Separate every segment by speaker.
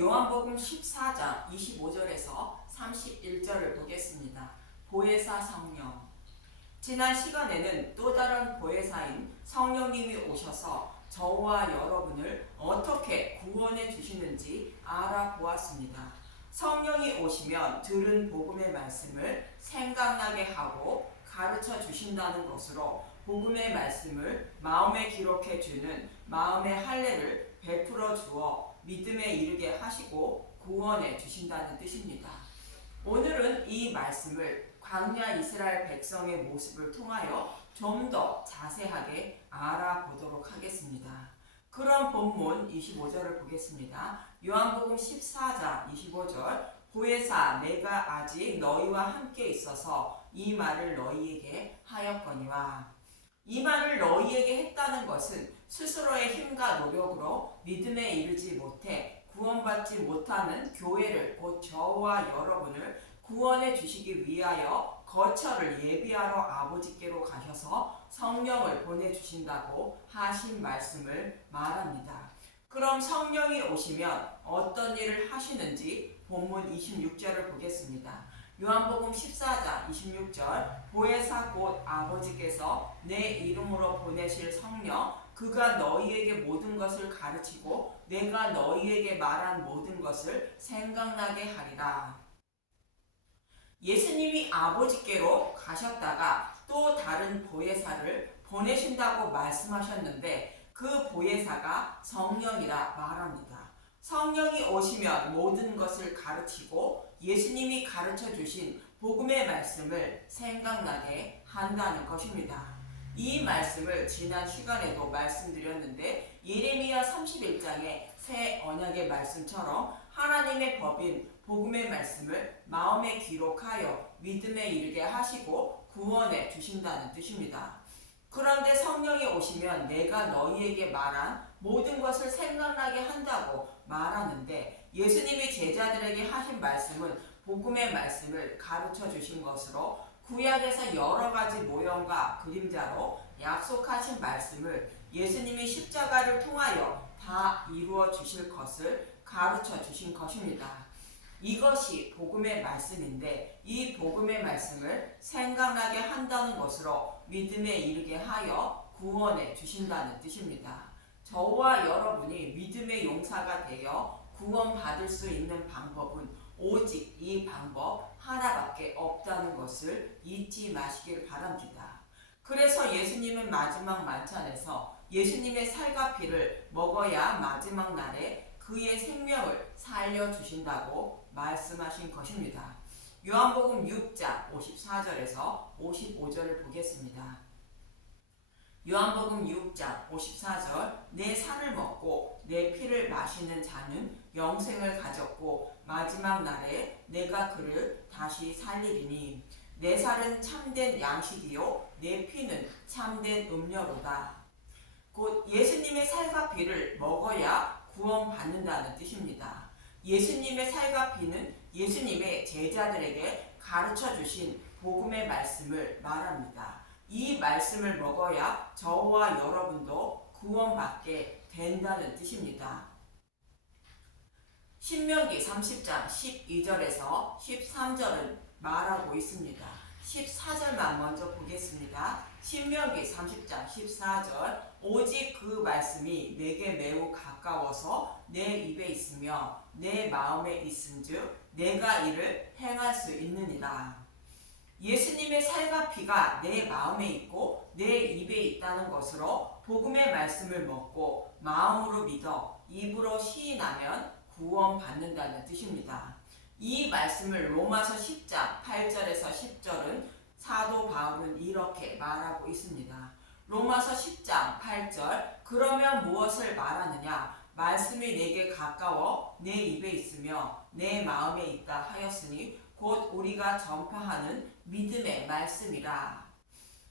Speaker 1: 요한복음 14장 25절에서 31절을 보겠습니다. 보혜사 성령. 지난 시간에는 또 다른 보혜사인 성령님이 오셔서 저와 여러분을 어떻게 구원해 주시는지 알아보았습니다. 성령이 오시면 들은 복음의 말씀을 생각나게 하고 가르쳐 주신다는 것으로 복음의 말씀을 마음에 기록해 주는 마음의 할례를 베풀어 주어 믿음에 이르게 하시고 구원해 주신다는 뜻입니다. 오늘은 이 말씀을 광야 이스라엘 백성의 모습을 통하여 좀 더 자세하게 알아보도록 하겠습니다. 그럼 본문 25절을 보겠습니다. 요한복음 14장 25절 보혜사 내가 아직 너희와 함께 있어서 이 말을 너희에게 하였거니와 이 말을 너희에게 했다는 것은 스스로의 힘과 노력으로 믿음에 이르지 못해 구원받지 못하는 교회를 곧 저와 여러분을 구원해 주시기 위하여 거처를 예비하러 아버지께로 가셔서 성령을 보내주신다고 하신 말씀을 말합니다. 그럼 성령이 오시면 어떤 일을 하시는지 본문 26절을 보겠습니다. 요한복음 14장 26절 보혜사 곧 아버지께서 내 이름으로 보내실 성령 그가 너희에게 모든 것을 가르치고 내가 너희에게 말한 모든 것을 생각나게 하리라. 예수님이 아버지께로 가셨다가 또 다른 보혜사를 보내신다고 말씀하셨는데 그 보혜사가 성령이라 말합니다. 성령이 오시면 모든 것을 가르치고 예수님이 가르쳐 주신 복음의 말씀을 생각나게 한다는 것입니다. 이 말씀을 지난 시간에도 말씀드렸는데 예레미야 31장의 새 언약의 말씀처럼 하나님의 법인 복음의 말씀을 마음에 기록하여 믿음에 이르게 하시고 구원해 주신다는 뜻입니다. 그런데 성령이 오시면 내가 너희에게 말한 모든 것을 생각나게 한다고 말하는데 예수님이 제자들에게 하신 말씀은 복음의 말씀을 가르쳐 주신 것으로 구약에서 여러 가지 모형과 그림자로 약속하신 말씀을 예수님이 십자가를 통하여 다 이루어 주실 것을 가르쳐 주신 것입니다. 이것이 복음의 말씀인데 이 복음의 말씀을 생각나게 한다는 것으로 믿음에 이르게 하여 구원해 주신다는 뜻입니다. 저와 여러분이 믿음의 용사가 되어 구원받을 수 있는 방법은 오직 이 방법 하나밖에 없다는 것을 잊지 마시길 바랍니다. 그래서 예수님은 마지막 만찬에서 예수님의 살과 피를 먹어야 마지막 날에 그의 생명을 살려주신다고 말씀하신 것입니다. 요한복음 6장 54절에서 55절을 보겠습니다. 요한복음 6장 54절 내 살을 먹고 내 피를 마시는 자는 영생을 가졌고 마지막 날에 내가 그를 다시 살리리니 내 살은 참된 양식이요 내 피는 참된 음료로다. 곧 예수님의 살과 피를 먹어야 구원받는다는 뜻입니다. 예수님의 살과 피는 예수님의 제자들에게 가르쳐 주신 복음의 말씀을 말합니다. 이 말씀을 먹어야 저와 여러분도 구원받게 된다는 뜻입니다. 신명기 30장 12절에서 13절은 말하고 있습니다. 14절만 먼저 보겠습니다. 신명기 30장 14절 오직 그 말씀이 내게 매우 가까워서 내 입에 있으며 내 마음에 있은즉 내가 이를 행할 수 있느니라. 예수님의 살과 피가 내 마음에 있고 내 입에 있다는 것으로 복음의 말씀을 먹고 마음으로 믿어 입으로 시인하면 구원받는다는 뜻입니다. 이 말씀을 로마서 10장 8절에서 10절은 사도 바울은 이렇게 말하고 있습니다. 로마서 10장 8절 그러면 무엇을 말하느냐 말씀이 내게 가까워 내 입에 있으며 내 마음에 있다 하였으니 곧 우리가 전파하는 믿음의 말씀이라.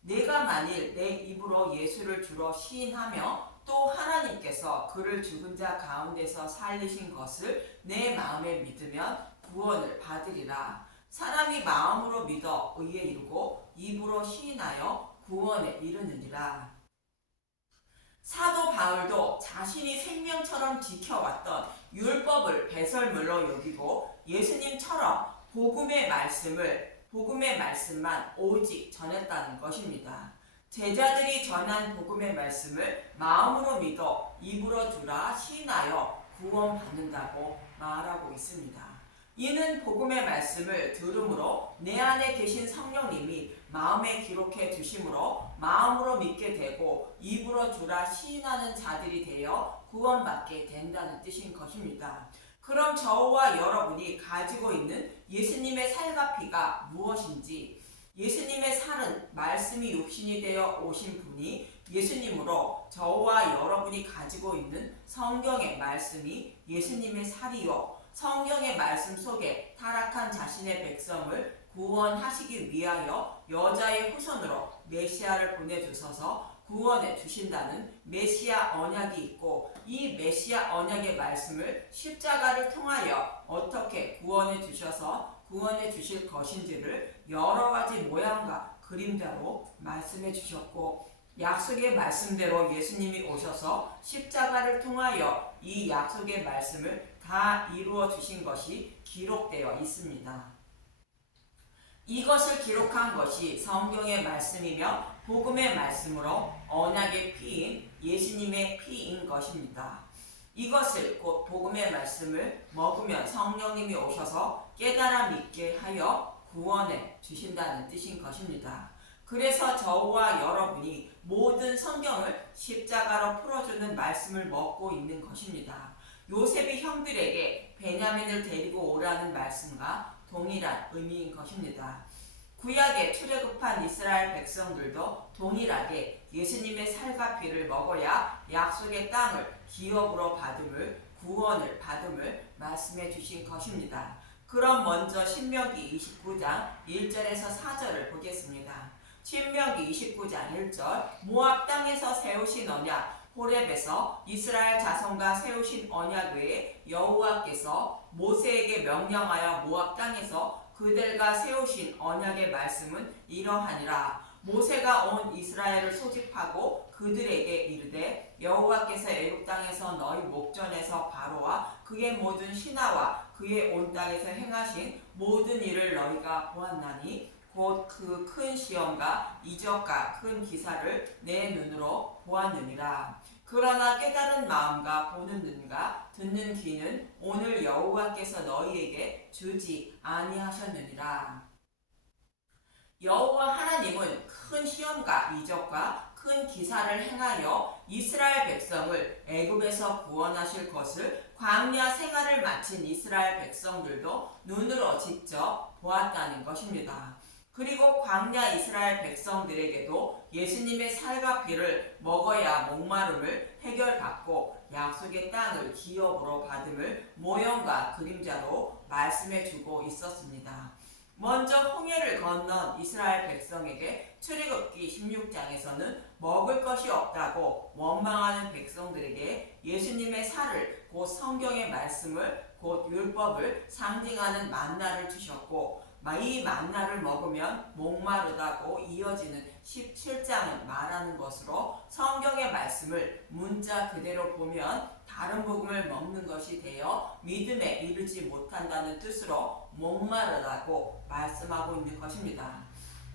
Speaker 1: 내가 만일 내 입으로 예수를 주로 시인하며 또 하나님께서 그를 죽은 자 가운데서 살리신 것을 내 마음에 믿으면 구원을 받으리라. 사람이 마음으로 믿어 의에 이르고 입으로 시인하여 구원에 이르느니라. 사도 바울도 자신이 생명처럼 지켜왔던 율법을 배설물로 여기고 예수님처럼 복음의 말씀을 복음의 말씀만 오직 전했다는 것입니다. 제자들이 전한 복음의 말씀을 마음으로 믿어 입으로 주라 시인하여 구원받는다고 말하고 있습니다. 이는 복음의 말씀을 들음으로 내 안에 계신 성령님이 마음에 기록해 주심으로 마음으로 믿게 되고 입으로 주라 시인하는 자들이 되어 구원받게 된다는 뜻인 것입니다. 그럼 저와 여러분이 가지고 있는 예수님의 살과 피가 무엇인지 예수님의 살은 말씀이 육신이 되어 오신 분이 예수님으로 저와 여러분이 가지고 있는 성경의 말씀이 예수님의 살이요. 성경의 말씀 속에 타락한 자신의 백성을 구원하시기 위하여 여자의 후손으로 메시아를 보내주셔서 구원해 주신다는 메시아 언약이 있고 이 메시아 언약의 말씀을 십자가를 통하여 어떻게 구원해 주셔서 구원해 주실 것인지를 여러 가지 모양과 그림자로 말씀해 주셨고 약속의 말씀대로 예수님이 오셔서 십자가를 통하여 이 약속의 말씀을 다 이루어 주신 것이 기록되어 있습니다. 이것을 기록한 것이 성경의 말씀이며 복음의 말씀으로 언약의 피인 예수님의 피인 것입니다. 이것을 곧 복음의 말씀을 먹으면 성령님이 오셔서 깨달아 믿게 하여 구원해 주신다는 뜻인 것입니다. 그래서 저와 여러분이 모든 성경을 십자가로 풀어주는 말씀을 먹고 있는 것입니다. 요셉이 형들에게 베냐민을 데리고 오라는 말씀과 동일한 의미인 것입니다. 구약에 출애굽한 이스라엘 백성들도 동일하게 예수님의 살과 피를 먹어야 약속의 땅을 기업으로 받음을 구원을 받음을 말씀해 주신 것입니다. 그럼 먼저 신명기 29장 1절에서 4절을 보겠습니다. 신명기 29장 1절 모압 땅에서 세우신 언약 호렙에서 이스라엘 자손과 세우신 언약 외에 여호와께서 모세에게 명령하여 모압 땅에서 그들과 세우신 언약의 말씀은 이러하니라 모세가 온 이스라엘을 소집하고 그들에게 이르되 여호와께서 애굽 땅에서 너희 목전에서 바로와 그의 모든 신하와 그의 온 땅에서 행하신 모든 일을 너희가 보았나니 곧 그 큰 시험과 이적과 큰 기사를 내 눈으로 보았느니라. 그러나 깨달은 마음과 보는 눈과 듣는 귀는 오늘 여호와께서 너희에게 주지 아니하셨느니라. 여호와 하나님은 큰 시험과 이적과 큰 기사를 행하여 이스라엘 백성을 애굽에서 구원하실 것을 광야 생활을 마친 이스라엘 백성들도 눈으로 직접 보았다는 것입니다. 그리고 광야 이스라엘 백성들에게도 예수님의 살과 피를 먹어야 목마름을 해결받고 약속의 땅을 기업으로 받음을 모형과 그림자로 말씀해 주고 있었습니다. 먼저 홍해를 건넌 이스라엘 백성에게 출애굽기 16장에서는 먹을 것이 없다고 원망하는 백성들에게 예수님의 살을 곧 성경의 말씀을 곧 율법을 상징하는 만나를 주셨고 이 만나를 먹으면 목마르다고 이어지는 17장은 말하는 것으로 성경의 말씀을 문자 그대로 보면 다른 복음을 먹는 것이 되어 믿음에 이르지 못한다는 뜻으로 목마르다고 말씀하고 있는 것입니다.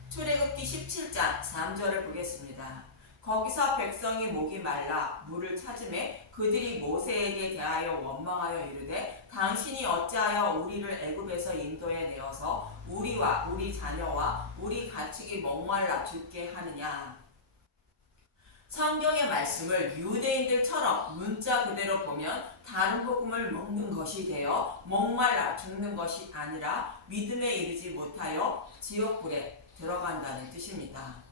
Speaker 1: 출애굽기 17장 3절을 보겠습니다. 거기서 백성이 목이 말라 물을 찾음에 그들이 모세에게 대하여 원망하여 이르되 당신이 어찌하여 우리를 애굽에서 인도해 내어서 우리와 우리 자녀와 우리 가축이 목말라 죽게 하느냐 성경의 말씀을 유대인들처럼 문자 그대로 보면 다른 복음을 먹는 것이 되어 목말라 죽는 것이 아니라 믿음에 이르지 못하여 지옥불에 들어간다는 뜻입니다.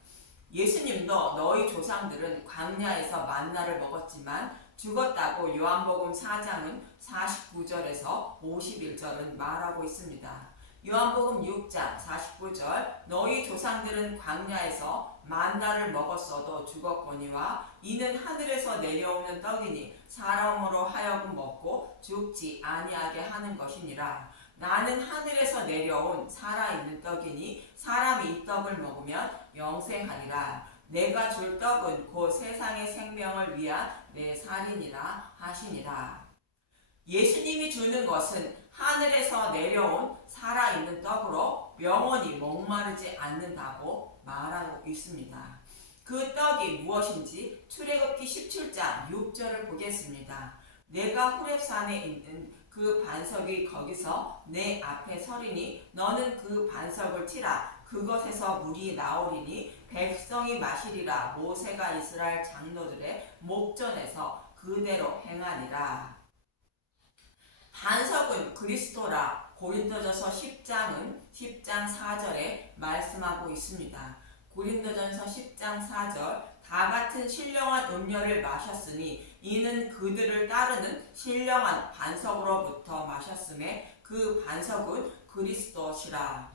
Speaker 1: 예수님도 너희 조상들은 광야에서 만나를 먹었지만 죽었다고 요한복음 4장은 49절에서 51절은 말하고 있습니다. 요한복음 6장 49절 너희 조상들은 광야에서 만나를 먹었어도 죽었거니와 이는 하늘에서 내려오는 떡이니 사람으로 하여금 먹고 죽지 아니하게 하는 것이니라 나는 하늘에서 내려온 살아있는 떡이니 사람이 이 떡을 먹으면 영생하리라. 내가 줄 떡은 곧 세상의 생명을 위한 내 살이니라 하시니라. 예수님이 주는 것은 하늘에서 내려온 살아있는 떡으로 영원히 목마르지 않는다고 말하고 있습니다. 그 떡이 무엇인지 출애굽기 17장 6절을 보겠습니다. 내가 호렙산에 있는 그 반석이 거기서 내 앞에 서리니 너는 그 반석을 치라 그것에서 물이 나오리니 백성이 마시리라 모세가 이스라엘 장로들의 목전에서 그대로 행하니라 반석은 그리스도라 고린도전서 10장은 10장 4절에 말씀하고 있습니다. 고린도전서 10장 4절 다 같은 신령한 음료를 마셨으니 이는 그들을 따르는 신령한 반석으로부터 마셨음에 그 반석은 그리스도시라.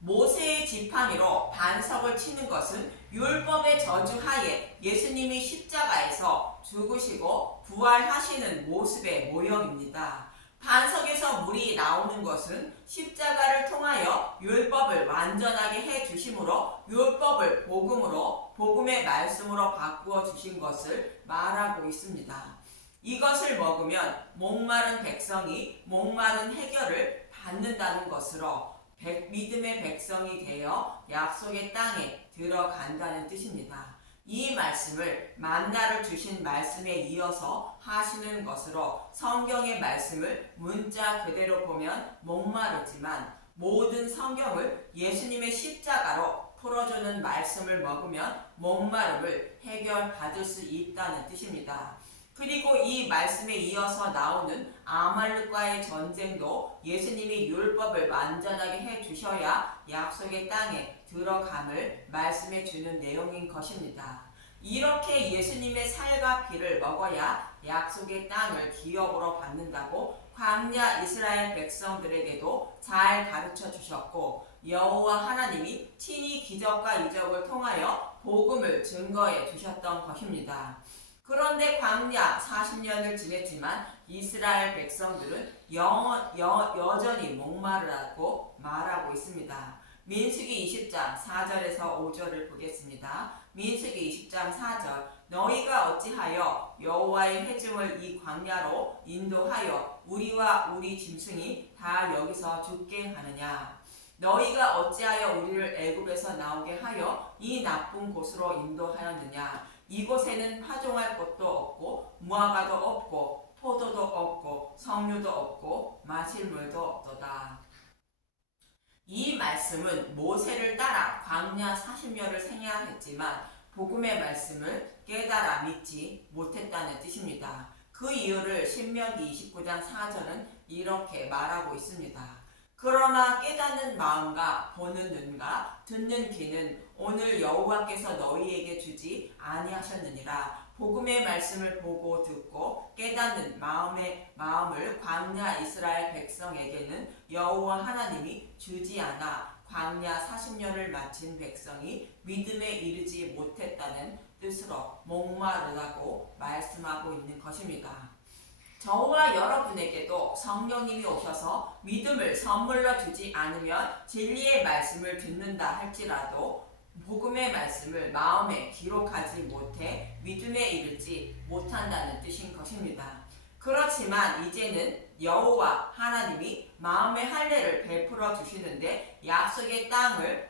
Speaker 1: 모세의 지팡이로 반석을 치는 것은 율법의 저주 하에 예수님이 십자가에서 죽으시고 부활하시는 모습의 모형입니다. 반석에서 물이 나오는 것은 십자가를 통하여 율법을 완전하게 해 주심으로 율법을 복음으로 복음의 말씀으로 바꾸어 주신 것을 말하고 있습니다. 이것을 먹으면 목마른 백성이 목마른 해결을 받는다는 것으로 백- 믿음의 백성이 되어 약속의 땅에 들어간다는 뜻입니다. 이 말씀을 만나를 주신 말씀에 이어서 하시는 것으로 성경의 말씀을 문자 그대로 보면 목마르지만 모든 성경을 예수님의 십자가로 풀어주는 말씀을 먹으면 목마름을 해결받을 수 있다는 뜻입니다. 그리고 이 말씀에 이어서 나오는 아말렉과의 전쟁도 예수님이 율법을 완전하게 해 주셔야 약속의 땅에 들어감을 말씀해 주는 내용인 것입니다. 이렇게 예수님의 살과 피를 먹어야 약속의 땅을 기업으로 받는다고 광야 이스라엘 백성들에게도 잘 가르쳐 주셨고 여호와 하나님이 친히 기적과 이적을 통하여 복음을 증거해 주셨던 것입니다. 그런데 광야 40년을 지냈지만 이스라엘 백성들은 영, 여, 여전히 목마르다고 말하고 있습니다. 민수기 20장 4절에서 5절을 보겠습니다. 민수기 20장 4절 너희가 어찌하여 여호와의 회중을 이 광야로 인도하여 우리와 우리 짐승이 다 여기서 죽게 하느냐 너희가 어찌하여 우리를 애굽에서 나오게 하여 이 나쁜 곳으로 인도하였느냐 이곳에는 파종할 곳도 없고 무화과도 없고 포도도 없고 석류도 없고 마실 물도 없도다. 이 말씀은 모세를 따라 광야 40년을 생애했지만 복음의 말씀을 깨달아 믿지 못했다는 뜻입니다. 그 이유를 신명기 29장 4절은 이렇게 말하고 있습니다. 그러나 깨닫는 마음과 보는 눈과 듣는 귀는 오늘 여호와께서 너희에게 주지 아니하셨느니라. 복음의 말씀을 보고 듣고 깨닫는 마음의 마음을 광야 이스라엘 백성에게는 여호와 하나님이 주지 않아 광야 40년을 마친 백성이 믿음에 이르지 못했다는 뜻으로 목마르다고 말씀하고 있는 것입니다. 저와 여러분에게도 성령님이 오셔서 믿음을 선물로 주지 않으면 진리의 말씀을 듣는다 할지라도 복음의 말씀을 마음에 기록하지 못해 믿음에 이르지 못한다는 뜻인 것입니다. 그렇지만 이제는 여호와 하나님이 마음의 할례를 베풀어 주시는데 약속의 땅을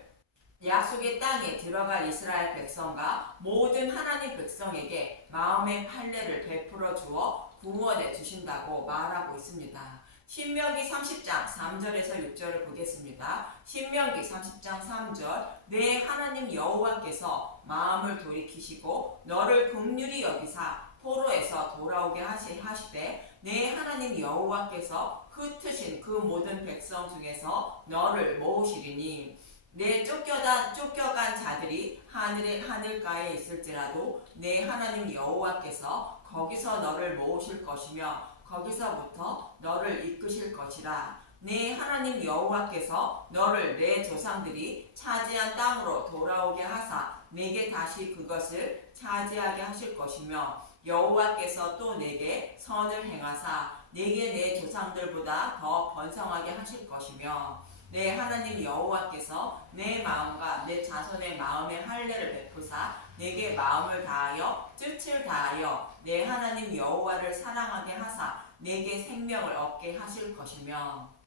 Speaker 1: 약속의 땅에 들어갈 이스라엘 백성과 모든 하나님 백성에게 마음의 할례를 베풀어 주어 구원해 주신다고 말하고 있습니다. 신명기 30장 3절에서 6절을 보겠습니다. 신명기 30장 3절 내 하나님 여호와께서 마음을 돌이키시고 너를 긍휼히 여기사 포로에서 돌아오게 하시 하시되 내 하나님 여호와께서 흩으신 그 모든 백성 중에서 너를 모으시리니 내 쫓겨간 쫓겨간 자들이 하늘의 하늘가에 있을지라도 내 하나님 여호와께서 거기서 너를 모으실 것이며 거기서부터 너를 이끄실 것이라. 네 하나님 여호와께서 너를 내 조상들이 차지한 땅으로 돌아오게 하사 내게 다시 그것을 차지하게 하실 것이며 여호와께서 또 내게 선을 행하사 내게 내 조상들보다 더 번성하게 하실 것이며 내 하나님 여호와께서 내 마음과 내 자손의 마음에 할례를 베푸사 내게 마음을 다하여 뜻을 다하여 내 하나님 여호와를 사랑하게 하사 내게 생명을 얻게 하실 것이며.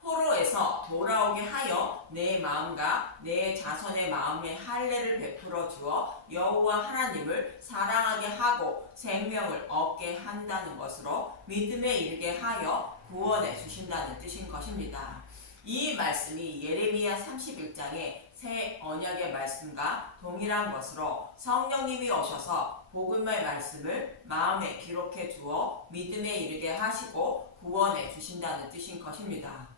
Speaker 1: 포로에서 돌아오게 하여 내 마음과 내 자손의 마음에 할례를 베풀어 주어 여호와 하나님을 사랑하게 하고 생명을 얻게 한다는 것으로 믿음에 이르게 하여 구원해 주신다는 뜻인 것입니다. 이 말씀이 예레미야 31장의 새 언약의 말씀과 동일한 것으로 성령님이 오셔서 복음의 말씀을 마음에 기록해 주어 믿음에 이르게 하시고 구원해 주신다는 뜻인 것입니다.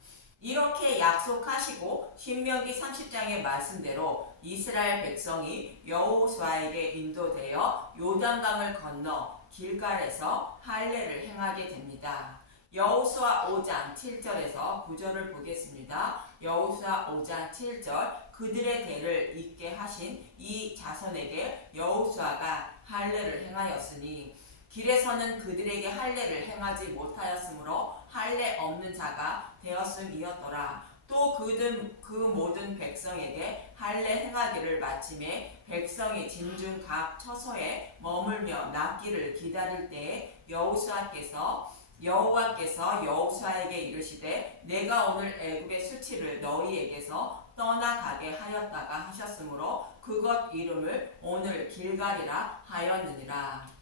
Speaker 1: 이렇게 약속하시고 신명기 30장의 말씀대로 이스라엘 백성이 여호수아에게 인도되어 요단강을 건너 길갈에서 할례를 행하게 됩니다. 여호수아 5장 7절에서 9절을 보겠습니다. 여호수아 5장 7절 그들의 대를 잇게 하신 이 자손에게 여호수아가 할례를 행하였으니 길에서는 그들에게 할례를 행하지 못하였으므로 할례 없는 자가 되었음이었더라. 또 그든 그 모든 백성에게 할례 행하기를 마침에 백성이 진중 각 처소에 머물며 낫기를 기다릴 때에 여호수아께서 여호와께서 여호수아에게 이르시되 내가 오늘 애굽의 수치를 너희에게서 떠나가게 하였다가 하셨으므로 그것 이름을 오늘 길갈이라 하였느니라.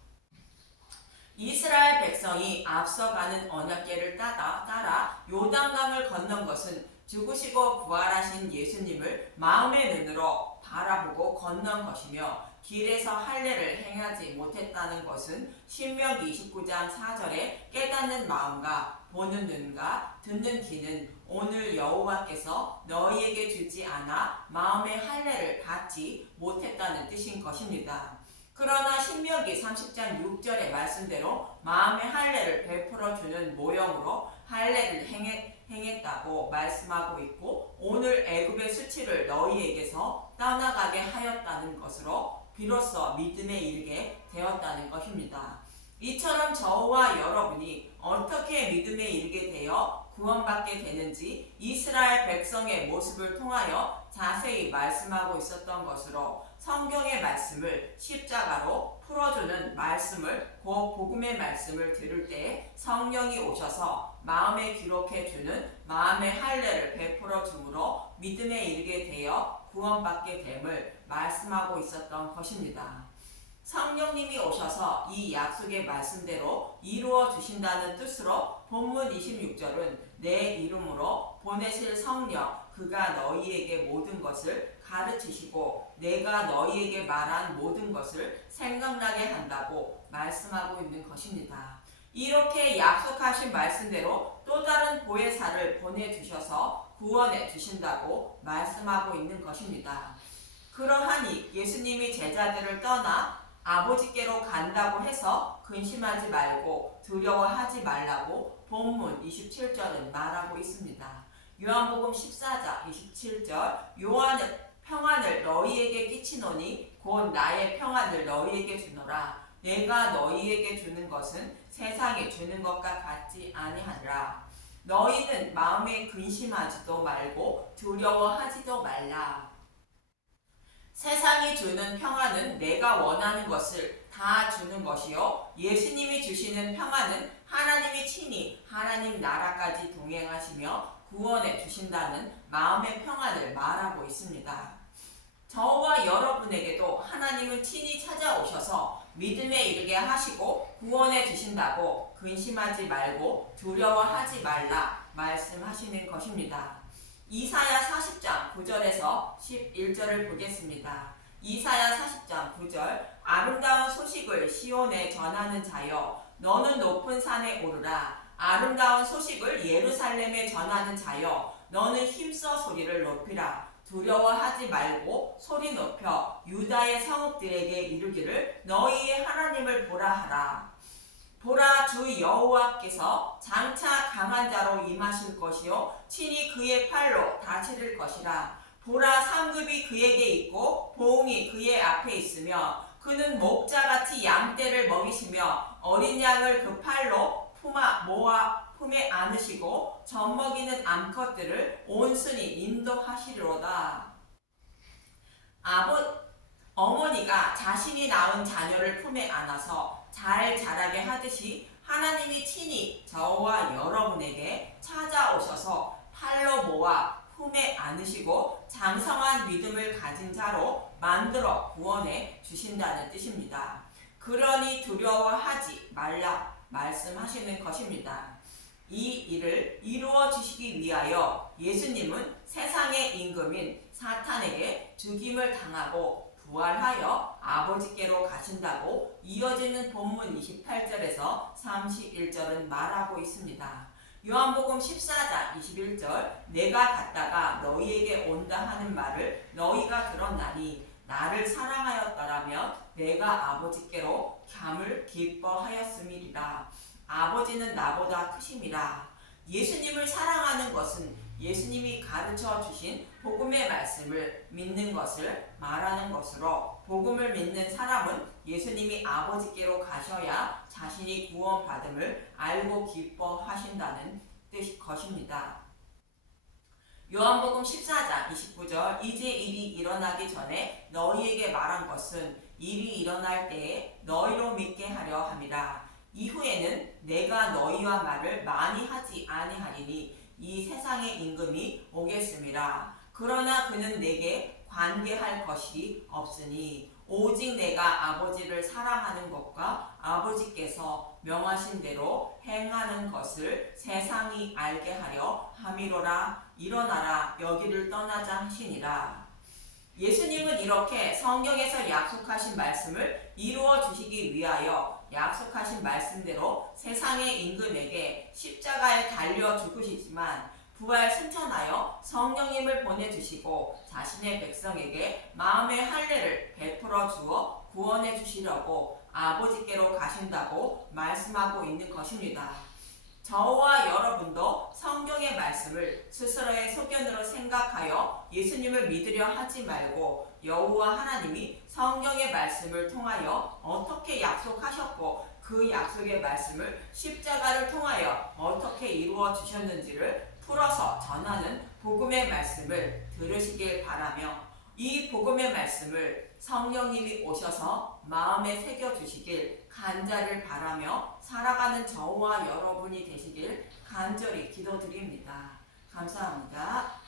Speaker 1: 이스라엘 백성이 앞서가는 언약궤를 따라, 따라 요단강을 건넌 것은 죽으시고 부활하신 예수님을 마음의 눈으로 바라보고 건넌 것이며 길에서 할례를 행하지 못했다는 것은 신명기 29장 4절에 깨닫는 마음과 보는 눈과 듣는 귀는 오늘 여호와께서 너희에게 주지 않아 마음의 할례를 받지 못했다는 뜻인 것입니다. 그러나 신명기 30장 6절의 말씀대로 마음의 할례를 베풀어 주는 모형으로 할례를 행했, 행했다고 말씀하고 있고 오늘 애굽의 수치를 너희에게서 떠나가게 하였다는 것으로 비로소 믿음에 이르게 되었다는 것입니다. 이처럼 저와 여러분이 어떻게 믿음에 이르게 되어 구원받게 되는지 이스라엘 백성의 모습을 통하여 자세히 말씀하고 있었던 것으로 성경의 말씀을 십자가로 풀어주는 말씀을 그 복음의 말씀을 들을 때 성령이 오셔서 마음에 기록해 주는 마음의 할례를 베풀어 주므로 믿음에 이르게 되어 구원받게 됨을 말씀하고 있었던 것입니다. 성령님이 오셔서 이 약속의 말씀대로 이루어 주신다는 뜻으로 본문 26절은 내 이름으로 보내실 성령 그가 너희에게 모든 것을 가르치시고 내가 너희에게 말한 모든 것을 생각나게 한다고 말씀하고 있는 것입니다. 이렇게 약속하신 말씀대로 또 다른 보혜사를 보내주셔서 구원해 주신다고 말씀하고 있는 것입니다. 그러하니 예수님이 제자들을 떠나 아버지께로 간다고 해서 근심하지 말고 두려워하지 말라고 본문 27절은 말하고 있습니다. 요한복음 14장 27절 요한은 평안을 너희에게 끼치노니 곧 나의 평안을 너희에게 주노라. 내가 너희에게 주는 것은 세상에 주는 것과 같지 아니하니라. 너희는 마음에 근심하지도 말고 두려워하지도 말라 세상이 주는 평안은 내가 원하는 것을 다 주는 것이요. 예수님이 주시는 평안은 하나님이 친히 하나님 나라까지 동행하시며 구원해 주신다는 마음의 평안을 말하고 있습니다. 저와 여러분에게도 하나님은 친히 찾아오셔서 믿음에 이르게 하시고 구원해 주신다고 근심하지 말고 두려워하지 말라 말씀하시는 것입니다. 이사야 40장 9절에서 11절을 보겠습니다. 이사야 40장 9절 아름다운 소식을 시온에 전하는 자여 너는 높은 산에 오르라. 아름다운 소식을 예루살렘에 전하는 자여 너는 힘써 소리를 높이라. 두려워하지 말고 소리 높여 유다의 성읍들에게 이르기를 너희의 하나님을 보라 하라 보라 주 여호와께서 장차 강한 자로 임하실 것이요. 친히 그의 팔로 다스릴 것이라. 보라 상급이 그에게 있고 보응이 그의 앞에 있으며 그는 목자같이 양떼를 먹이시며 어린 양을 그 팔로 품아 모아 품에 안으시고 젖먹이는 암컷들을 온순히 인도하시리로다. 아버 어머니가 자신이 낳은 자녀를 품에 안아서 잘 자라게 하듯이 하나님이 친히 저와 여러분에게 찾아오셔서 팔로 모아 품에 안으시고 장성한 믿음을 가진 자로 만들어 구원해 주신다는 뜻입니다. 그러니 두려워하지 말라 말씀하시는 것입니다. 이 일을 이루어 주시기 위하여 예수님은 세상의 임금인 사탄에게 죽임을 당하고 부활하여 아버지께로 가신다고 이어지는 본문 28절에서 31절은 말하고 있습니다. 요한복음 14장 21절 내가 갔다가 너희에게 온다 하는 말을 너희가 들었나니 나를 사랑하였더라면 내가 아버지께로 감을 기뻐하였음이리라 아버지는 나보다 크심이라 예수님을 사랑하는 것은 예수님이 가르쳐 주신 복음의 말씀을 믿는 것을 말하는 것으로 복음을 믿는 사람은 예수님이 아버지께로 가셔야 자신이 구원받음을 알고 기뻐하신다는 뜻 것입니다. 요한복음 14장 29절 이제 일이 일어나기 전에 너희에게 말한 것은 일이 일어날 때에 너희로 믿게 하려 함이라 이후에는 내가 너희와 말을 많이 하지 아니하리니 이 세상의 임금이 오겠음이라 그러나 그는 내게 관계할 것이 없으니 오직 내가 아버지를 사랑하는 것과 아버지께서 명하신 대로 행하는 것을 세상이 알게 하려 함이로라. 일어나라 여기를 떠나자 하시니라. 예수님은 이렇게 성경에서 약속하신 말씀을 이루어 주시기 위하여 약속하신 말씀대로 세상의 임금에게 십자가에 달려 죽으시지만 부활 승천하여 성령님을 보내주시고 자신의 백성에게 마음의 할례를 베풀어 주어 구원해 주시려고 아버지께로 가신다고 말씀하고 있는 것입니다. 저와 여러분도 성경의 말씀을 스스로의 소견으로 생각하여 예수님을 믿으려 하지 말고 여호와 하나님이 성경의 말씀을 통하여 어떻게 약속하셨고 그 약속의 말씀을 십자가를 통하여 어떻게 이루어 주셨는지를 풀어서 전하는 복음의 말씀을 들으시길 바라며 이 복음의 말씀을 성령님이 오셔서 마음에 새겨 주시길 간절히 바라며 살아가는 저와 여러분이 되시길 간절히 기도드립니다. 감사합니다.